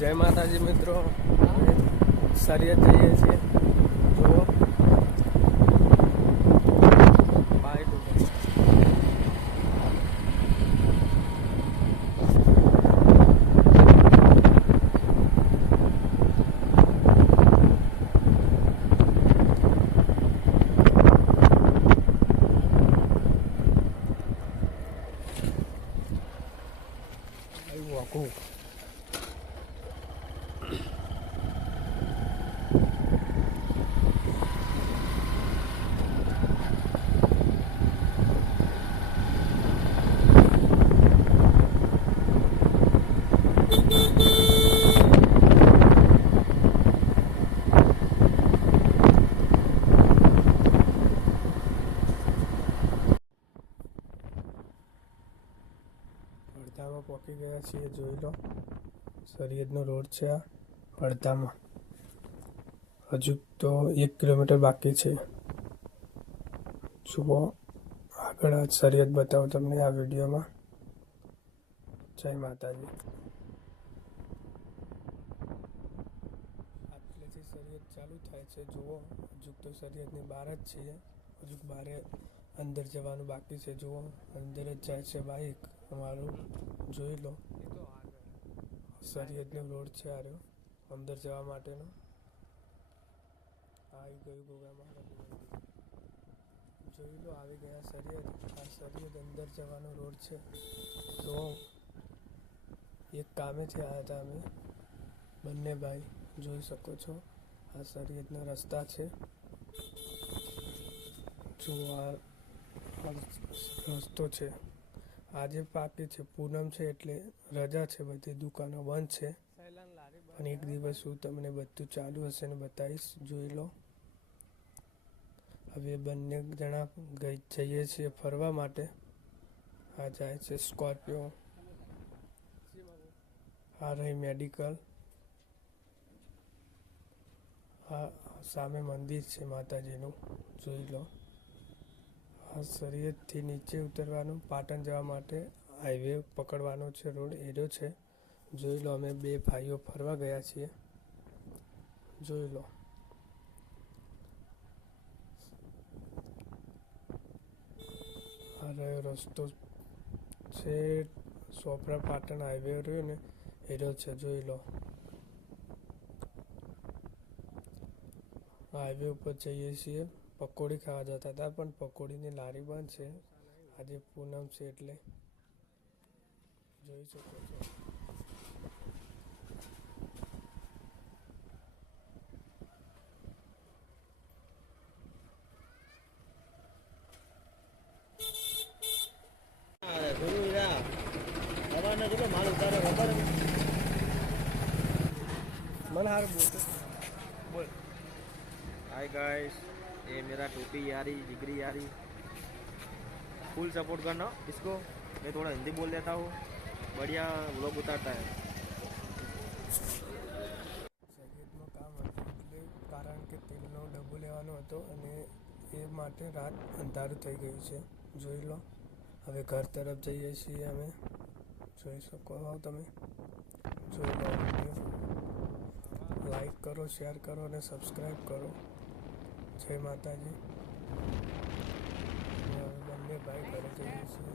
જય માતાજી મિત્રો, સરિયત જઈએ છીએ. જુઓ બાઈક ઉપર આવ્યું આખું. પડદામાં પહોંચી ગયા છીએ. જોઈ લો, સરિયદનો રોડ છે આ પડદામાં. હજુ તો 1 કિલોમીટર બાકી છે. જુઓ આગળ આ સરિયદ બતાવું તમને આ વિડીયોમાં. જય માતાજી. આટલેથી સરિયદ ચાલુ થાય છે. જુઓ હજુ તો સરિયદની બહાર જ છીએ. હજુ બારે અંદર જવાનું બાકી છે. જુઓ અંદર જ જાય છે બાઈક અમારું. જોઈ લો, સરિયદનો રોડ છે આ રહ્યો અંદર જવા માટેનો. આવી ગયું ગોગા મહારાજ. જોઈ લો, આવી ગયા સરિયદ. આ સરિયદ અંદર જવાનો રોડ છે. તો એક કામેથી આવ્યા હતા અમે બંને ભાઈ. જોઈ શકો છો આ સરિયદના રસ્તા છે. જો આ રસ્તો છે. આજે પાકી છે, પૂનમ છે એટલે રજા છે, બધી દુકાનો બંધ છે. અને એક દિવસ હું તમને બધું ચાલુ હશે ને બતાવીશ. જોઈ લો, હવે બંને જણા જઈએ છીએ ફરવા માટે. આ જાય છે સ્કોર્પિયો. આ રહી મેડિકલ. આ સામે મંદિર છે માતાજીનું. જોઈ લો, આ સરિયદથી નીચે ઉતરવાનું પાટણ જવા માટે હાઈવે પકડવાનો છે. રોડ એરો છે. જોઈ લો, અમે બે ભાઈઓ ફરવા ગયા છીએ. જોઈ લો, આ રહ્યો રસ્તો છે. સોપરા પાટણ હાઈવે રહ્યો ને એરો છે. જોઈ લો, હાઈવે ઉપર જઈએ છીએ. પકોડી ખાવા જતા હતા પણ પકોડીની લારી બંધ છે. આજે પૂનમ છે એટલે. જોઈ શકો છો. हाय गाइस, ये मेरा टोपी यारी जिगरी यारी. फुल सपोर्ट करना इसको. मैं थोड़ा हिंदी बोल देता हूँ, बढ़िया व्लॉग उतारता है. સરિયદમાં કામ હતું એટલે કારણ કે તેલનો ડબ્બો લેવાનો હતો અને એ માટે રાત અંધારું થઈ ગયું છે. જોઈ લો, હવે ઘર તરફ જઈએ છીએ અમે. જોઈ શકો છો તમે. જોઈ લો વિડીયો. લાઈક કરો, શેર કરો અને સબસ્ક્રાઈબ કરો. જય માતાજી. હવે બંને ભાઈ ઘરે જઈએ છીએ.